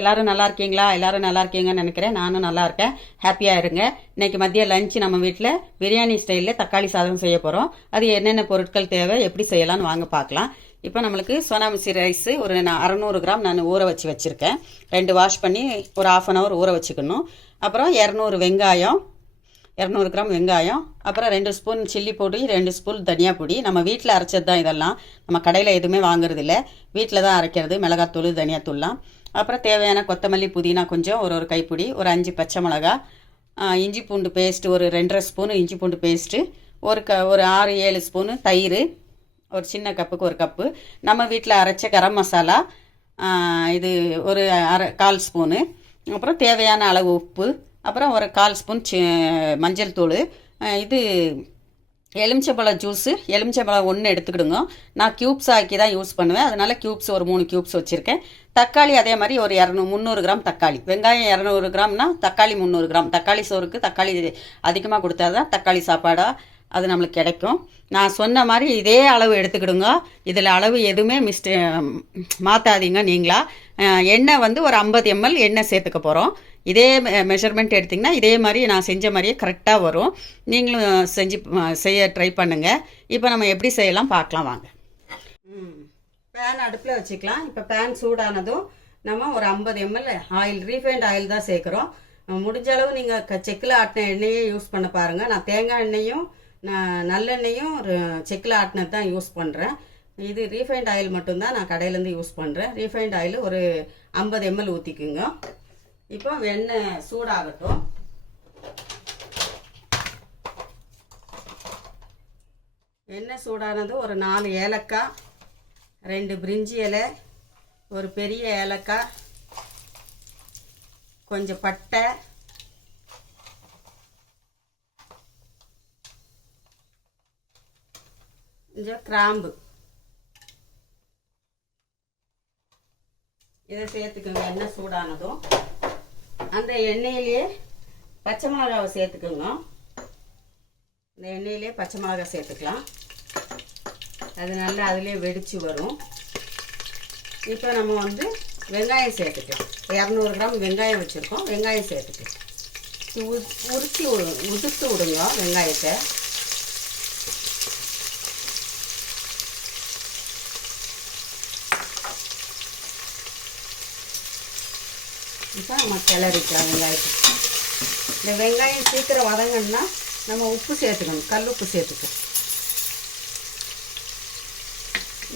எல்லாரும் நல்லா இருக்கீங்களா? எல்லாரும் நல்லா இருக்கீங்கன்னு நினைக்கிறேன். நானும் நல்லா இருக்கேன். ஹாப்பியாக இருங்க. இன்னைக்கு மதிய லஞ்ச் நம்ம வீட்டில் பிரியாணி ஸ்டைலில் தக்காளி சாதம் செய்ய போகிறோம். அது என்னென்ன பொருட்கள் தேவை, எப்படி செய்யலாம்னு வாங்க பார்க்கலாம். இப்போ நம்மளுக்கு சோனாமசி ரைஸ் ஒரு 600 கிராம் நான் ஊற வச்சுருக்கேன். 2 வாஷ் பண்ணி ஒரு 1/2 hour ஊற வச்சுக்கணும். அப்புறம் 200 வெங்காயம், 200 கிராம் வெங்காயம், அப்புறம் 2 ஸ்பூன் சில்லி பொடி, 2 ஸ்பூன் தனியா பொடி. நம்ம வீட்டில் அரைச்சது தான் இதெல்லாம். நம்ம கடையில் எதுவுமே வாங்குறது இல்லை, வீட்டில் தான் அரைக்கிறது. மிளகாத்தூள், தனியாத்தூள்லாம். அப்புறம் தேவையான கொத்தமல்லி, புதினா கொஞ்சம் ஒரு கைப்பிடி, ஒரு 5 பச்சை மிளகா, இஞ்சி பூண்டு பேஸ்ட்டு ஒரு 2.5 ஸ்பூனு இஞ்சி பூண்டு பேஸ்ட்டு, ஒரு 6-7 ஸ்பூனு தயிர், ஒரு சின்ன கப்புக்கு ஒரு கப்பு. நம்ம வீட்டில் அரைச்ச கரம் மசாலா இது ஒரு 1/4 ஸ்பூனு. அப்புறம் தேவையான அளவு உப்பு, அப்புறம் ஒரு 1/4 ஸ்பூன் மஞ்சள் தூள். இது எலுமிச்சம்பழம் ஜூஸு, எலுமிச்சம்பழம் 1 எடுத்துக்கிடுங்க. நான் க்யூப்ஸ் ஆக்கி தான் யூஸ் பண்ணுவேன், அதனால் க்யூப்ஸ் ஒரு 3 க்யூப்ஸ் வச்சுருக்கேன். தக்காளி அதே மாதிரி ஒரு 300 கிராம் தக்காளி. வெங்காயம் 200 கிராம்னா தக்காளி 300 கிராம். தக்காளி சோறுக்கு தக்காளி அதிகமாக கொடுத்தா தான் தக்காளி சாப்பாடாக அது நம்மளுக்கு கிடைக்கும். நான் சொன்ன மாதிரி இதே அளவு எடுத்துக்கிடுங்க. இதில் அளவு எதுவுமே மாற்றாதீங்க நீங்களா. எண்ணெய் ஒரு 50 ml எண்ணெய் சேர்த்துக்க போகிறோம். இதே மெஷர்மெண்ட் எடுத்திங்கன்னா இதே மாதிரி நான் செஞ்ச மாதிரியே கரெக்டாக வரும். நீங்களும் செய்ய ட்ரை பண்ணுங்கள். இப்போ நம்ம எப்படி செய்யலாம் பார்க்கலாம் வாங்க. பேன் அடுப்பில் வச்சுக்கலாம். இப்போ பேன் சூடானதும் நம்ம ஒரு 50 ml ஆயில், ரீஃபைண்ட் ஆயில் தான் சேர்க்குறோம். முடிஞ்ச அளவு நீங்கள் செக்கில் ஆட்டின எண்ணெயே யூஸ் பண்ண பாருங்கள். நான் தேங்காய் எண்ணெயும் நல்லெண்ணெயும் செக்கில் ஆட்டினது தான் யூஸ் பண்ணுறேன். இது ரீஃபைண்ட் ஆயில் மட்டும்தான் நான் கடையிலேருந்து யூஸ் பண்ணுறேன். ரீஃபைண்ட் ஆயில் ஒரு 50 ml ஊற்றிக்குங்க. இப்போ எண்ணெய் சூடாகட்டும். எண்ணெய் சூடானது ஒரு 4 ஏலக்காய், 2 பிரிஞ்சி இலை, ஒரு பெரிய ஏலக்காய், கொஞ்சம் பட்டை, கொஞ்சம் கிராம்பு, இதை சேர்த்துக்கோங்க. எண்ணெய் சூடானதும் அந்த எண்ணெயிலேயே பச்சை மிளகாவை சேர்த்துக்கோங்க. இந்த எண்ணெயிலே பச்சை மிளகாய் சேர்த்துக்கலாம். அது நல்லா அதிலே வெடித்து வரும். இப்போ நம்ம வெங்காயம் சேர்த்துக்கலாம். 200 கிராம் வெங்காயம் வச்சுருக்கோம். வெங்காயம் சேர்த்துக்கலாம். உதுத்து விடுங்க வெங்காயத்தை. இப்போ நம்ம கிளறிக்கலாம் வெங்காயத்தை. இந்த வெங்காயம் சீக்கிரம் வதங்கன்னா நம்ம உப்பு சேர்த்துக்கணும், கல் உப்பு சேர்த்துக்கணும்.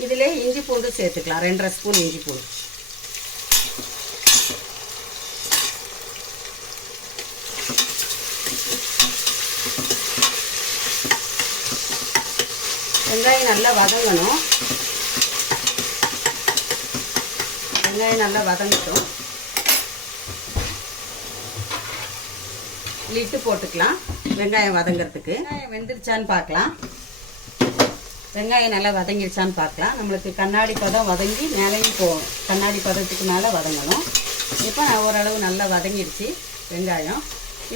இதில் இஞ்சி பூண்டு சேர்த்துக்கலாம், 2.5 ஸ்பூன் இஞ்சி பூண்டு. வெங்காயம் நல்லா வதங்கணும். வெங்காயம் நல்லா வதங்கட்டும். லிட்டு போட்டுக்கலாம் வெங்காயம் வதங்கிறதுக்கு. வெங்காயம் வெந்துருச்சான்னு பார்க்கலாம். வெங்காயம் நல்லா வதங்கிருச்சான்னு பார்க்கலாம். நம்மளுக்கு கண்ணாடி பதம் வதங்கி மேலேயும் போகும். கண்ணாடி பதத்துக்கு மேலே வதங்கணும். இப்போ ஓரளவு நல்லா வதங்கிடுச்சு வெங்காயம்.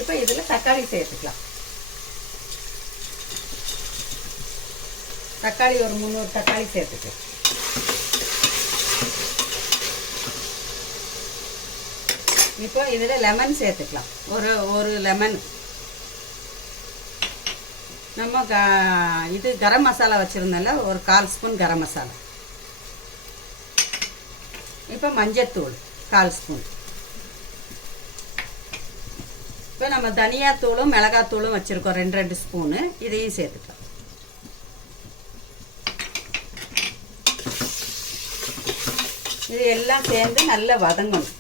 இப்போ இதில் தக்காளி சேர்த்துக்கலாம். தக்காளி ஒரு 300 தக்காளி சேர்த்துக்கலாம். இப்போ இதில் லெமன் சேர்த்துக்கலாம். ஒரு லெமன். நம்ம இது கரம் மசாலா வச்சுருந்தோம்ல, ஒரு 1/4 ஸ்பூன் கரம் மசாலா. இப்போ மஞ்சத்தூள் 1/4 ஸ்பூன். இப்போ நம்ம தனியாத்தூளும் மிளகாத்தூளும் வச்சுருக்கோம் 2 ஸ்பூனு. இதையும் சேர்த்துக்கலாம். இது எல்லாம் சேர்ந்து நல்லா வதங்கணும்.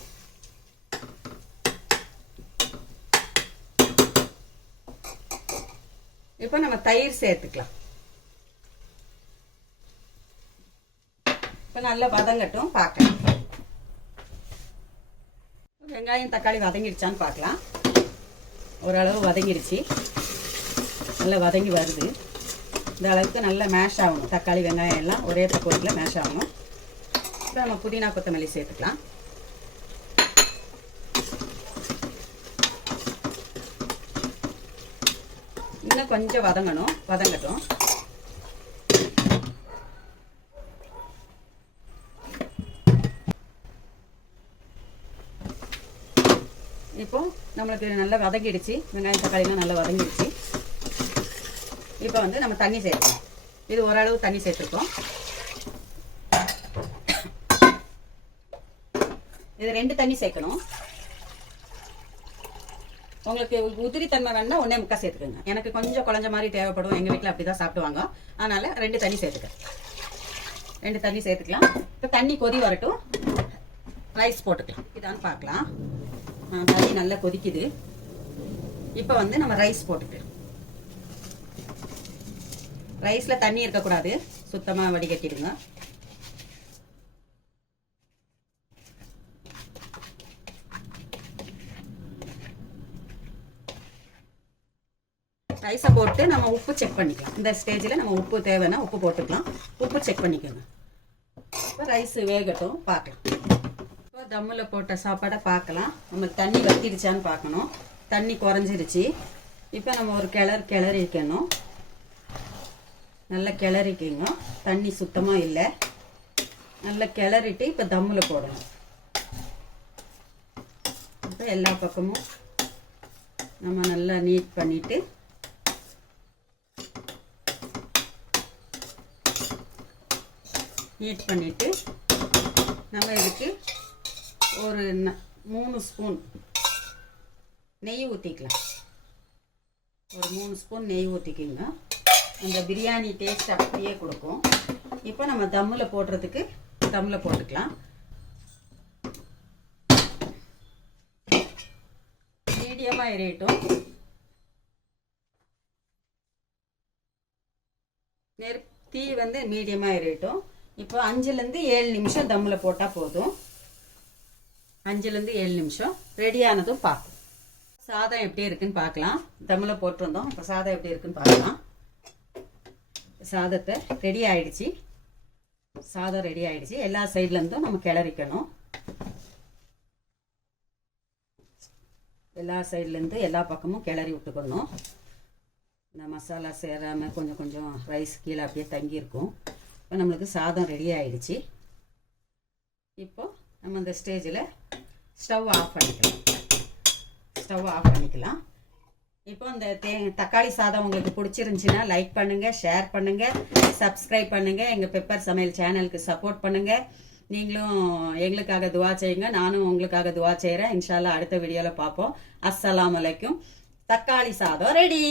இப்போ நம்ம தயிர் சேர்த்துக்கலாம். இப்போ நல்லா வதங்கட்டும் பார்க்கலாம். வெங்காயம் தக்காளி வதங்கிடுச்சான்னு பார்க்கலாம். ஓரளவு வதங்கிடுச்சு, நல்லா வதங்கி வருது. இந்த அளவுக்கு நல்லா மேஷ் ஆகணும். தக்காளி வெங்காயம் எல்லாம் ஒரே பக்குவத்தில் மேஷ் ஆகணும். இப்போ நம்ம புதினா கொத்தமல்லி சேர்த்துக்கலாம். இன்னும் கொஞ்சம் வதங்கட்டும். இப்போ நம்மளுக்கு நல்லா வதங்கிடுச்சு, வெங்காயம் தக்காளிலாம் நல்லா வதங்கிடுச்சு. இப்போ வந்து நம்ம தண்ணி சேர்க்கணும். இது ஓரளவு தண்ணி சேர்த்துருக்கோம். இது 2 தண்ணி சேர்க்கணும். உங்களுக்கு உதிரி தன்மை வேணும்னா 1.25 சேர்த்துக்கோங்க. எனக்கு கொஞ்சம் குழஞ்ச மாதிரி தேவைப்படும், எங்கள் வீட்டில் அப்படி தான் சாப்பிடுவாங்க. அதனால் 2 தண்ணி சேர்த்துக்கிறேன். 2 தண்ணி சேர்த்துக்கலாம். இப்போ தண்ணி கொதி வரட்டும், ரைஸ் போட்டுக்கலாம். இதான்னு பார்க்கலாம். தண்ணி நல்லா கொதிக்குது. இப்போ வந்து நம்ம ரைஸ் போட்டுக்கலாம். ரைஸில் தண்ணி இருக்கக்கூடாது, சுத்தமாக வடிகட்டிடுங்க. ரைஸை போட்டு நம்ம உப்பு செக் பண்ணிக்கலாம். இந்த ஸ்டேஜில் நம்ம உப்பு தேவைன்னா உப்பு போட்டுக்கலாம். உப்பு செக் பண்ணிக்கோங்க. இப்போ ரைஸ் வேகட்டும், பார்க்கலாம். இப்போ தம்மில் போட்ட சாப்பாடை பார்க்கலாம். நம்ம தண்ணி வத்திடுச்சான்னு பார்க்கணும். தண்ணி குறைஞ்சிருச்சு. இப்போ நம்ம ஒரு கிளறிக்கணும். நல்லா கிளறிக்கிங்க. தண்ணி சுத்தமாக இல்லை. நல்லா கிளறிட்டு இப்போ தம்மில் போடணும். இப்போ எல்லா பக்கமும் நம்ம நல்லா நீட் பண்ணிவிட்டு நம்ம இதுக்கு ஒரு 3 ஸ்பூன் நெய் ஊற்றிக்கலாம். ஒரு 3 ஸ்பூன் நெய் ஊற்றிக்கிங்க. அந்த பிரியாணி டேஸ்ட் அப்படியே கொடுக்கும். இப்போ நம்ம தம்மில் போடுறதுக்கு தம்மில் போட்டுக்கலாம். மீடியமாக எரியட்டும். தீ வந்து மீடியமாக எரியட்டும். இப்போ 5லேருந்து 7 நிமிஷம் தம்மில் போட்டால் போதும். 5லேருந்து 7 நிமிஷம் ரெடியானதும் பார்ப்போம். சாதம் எப்படி இருக்குன்னு பார்க்கலாம். தம்மில் போட்டிருந்தோம். இப்போ சாதம் எப்படி இருக்குன்னு பார்க்கலாம். சாதத்தை ரெடி ஆயிடுச்சு. சாதம் ரெடி ஆயிடுச்சு. எல்லா சைட்லேருந்தும் நம்ம கிளறிக்கணும். எல்லா சைட்லேருந்து எல்லா பக்கமும் கிளறி விட்டுக்கணும். இந்த மசாலா சேராமல் கொஞ்சம் கொஞ்சம் ரைஸ் கீழே அப்படியே தங்கியிருக்கும். இப்போ நம்மளுக்கு சாதம் ரெடி ஆயிடுச்சு. இப்போ நம்ம இந்த ஸ்டேஜில் ஸ்டவ் ஆஃப் பண்ணிக்கலாம். இப்போ இந்த தக்காளி சாதம் உங்களுக்கு பிடிச்சிருந்துச்சின்னா லைக் பண்ணுங்கள், ஷேர் பண்ணுங்கள், சப்ஸ்கிரைப் பண்ணுங்கள். எங்கள் பெப்பர் சமையல் சேனலுக்கு சப்போர்ட் பண்ணுங்கள். நீங்களும் எங்களுக்காக துவா செய்யுங்க. நானும் உங்களுக்காக துவா செய்கிறேன். இன்ஷால்லா அடுத்த வீடியோவில் பார்ப்போம். அஸ்ஸலாமு அலைக்கும். தக்காளி சாதம் ரெடி.